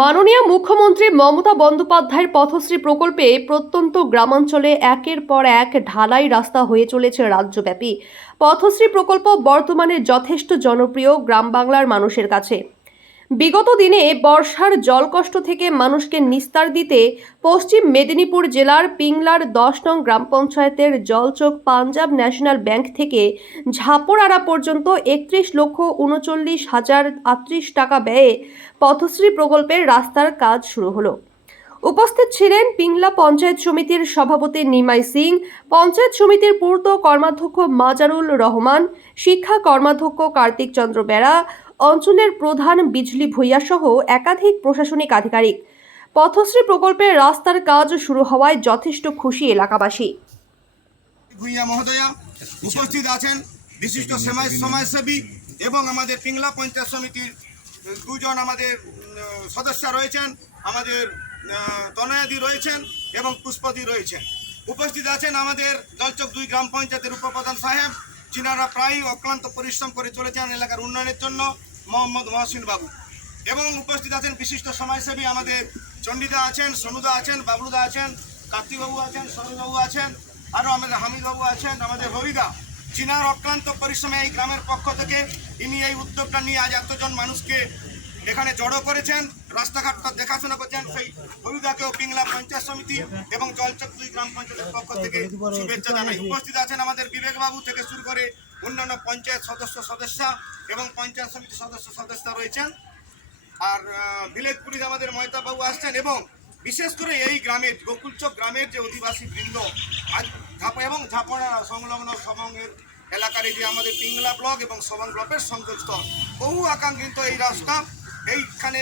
মাননীয় মুখ্যমন্ত্রী মমতা বন্দ্যোপাধ্যায়ের পথশ্রী প্রকল্পে প্রত্যন্ত গ্রামাঞ্চলে একের পর এক ঢালাই রাস্তা হয়ে চলেছে রাজ্যব্যাপী। পথশ্রী প্রকল্প বর্তমানে যথেষ্ট জনপ্রিয় গ্রাম বাংলার মানুষের কাছে। বিগত দিনে বর্ষার জলকষ্ট থেকে মানুষকে নিস্তার দিতে পশ্চিম মেদিনীপুর জেলার পিংলার দশ নং গ্রাম পঞ্চায়েতের জলচোক পাঞ্জাব ন্যাশনাল ব্যাংক থেকে ঝাপড়াড়া পর্যন্ত একত্রিশ লক্ষ উনচল্লিশ হাজার আটত্রিশ টাকা ব্যয়ে পথশ্রী প্রকল্পের রাস্তার কাজ শুরু হলো। উপস্থিত ছিলেন পিংলা পঞ্চায়েত সমিতির সভাপতি নিমাই সিং, পঞ্চায়েত সমিতির পূর্ত কর্মাধ্যক্ষ মাজারুল রহমান, শিক্ষা কর্মাধ্যক্ষ কার্তিক চন্দ্র বেড়া অঞ্চলের প্রধান বিজলি ভূঁইয়া সহ একাধিক প্রশাসনিক আধিকারিক। পথশ্রী প্রকল্পের রাস্তার কাজ শুরু হওয়ায় যথেষ্ট খুশি এলাকাবাসী। ভূঁইয়া মহোদয়া, উপস্থিত আছেন বিশিষ্ট সমাজ সমাজসেবী এবং আমাদের পিংলা পঞ্চায়েত সমিতির দুজন আমাদের সদস্য রয়েছেন, আমাদের তনয়াদি রয়েছেন এবং পুষ্পদি রয়েছেন। উপস্থিত আছেন আমাদের জলচক দুই গ্রাম পঞ্চায়েতের উপপ্রধান সাহেব যিনারা প্রায় অক্লান্ত পরিশ্রম করে চলেছেন এলাকার উন্নয়নের জন্য মোহাম্মদ মহাসিন বাবু। এবং উপস্থিত আছেন বিশিষ্ট সমাজসেবী আমাদের চণ্ডীদা আছেন, সনুদা আছেন, বাবলুদা আছেন, কার্তিকবাবু আছেন সরুবাবু আছেন, আরও আমাদের হামিদবাবু আছেন, আমাদের হরিদা। চীনার অক্লান্ত পরিশ্রমে এই গ্রামের পক্ষ থেকে ইনি এই উদ্যোগটা নিয়ে আজ এতজন মানুষকে এখানে জড়ো করেছেন রাস্তাঘাটটা দেখাশোনা করছেন সেই হরিদাকেও পিংলা পঞ্চায়েত সমিতি এবং জলচক দুই গ্রাম পঞ্চায়েতের পক্ষ থেকে শুভেচ্ছা জানাই। উপস্থিত আছেন আমাদের বিবেকবাবু থেকে শুরু করে অন্যান্য পঞ্চায়েত সদস্য সদস্য এবং পঞ্চায়েত সমিতি সদস্য সদস্য রয়েছেন। আর আহ, বিলেতপুরীতে আমাদের ময়তাবাবু আসছেন এবং বিশেষ করে এই গ্রামের গোকুলচক গ্রামের যে অধিবাসী বৃন্দ ঝাপা এবং ঝাপড়া সংলগ্ন সবংয়ের এলাকার যে আমাদের পিংলা ব্লক এবং সবং ব্লকের সংযোগস্থল বহু আকাঙ্ক্ষিত এই রাস্তা এইখানে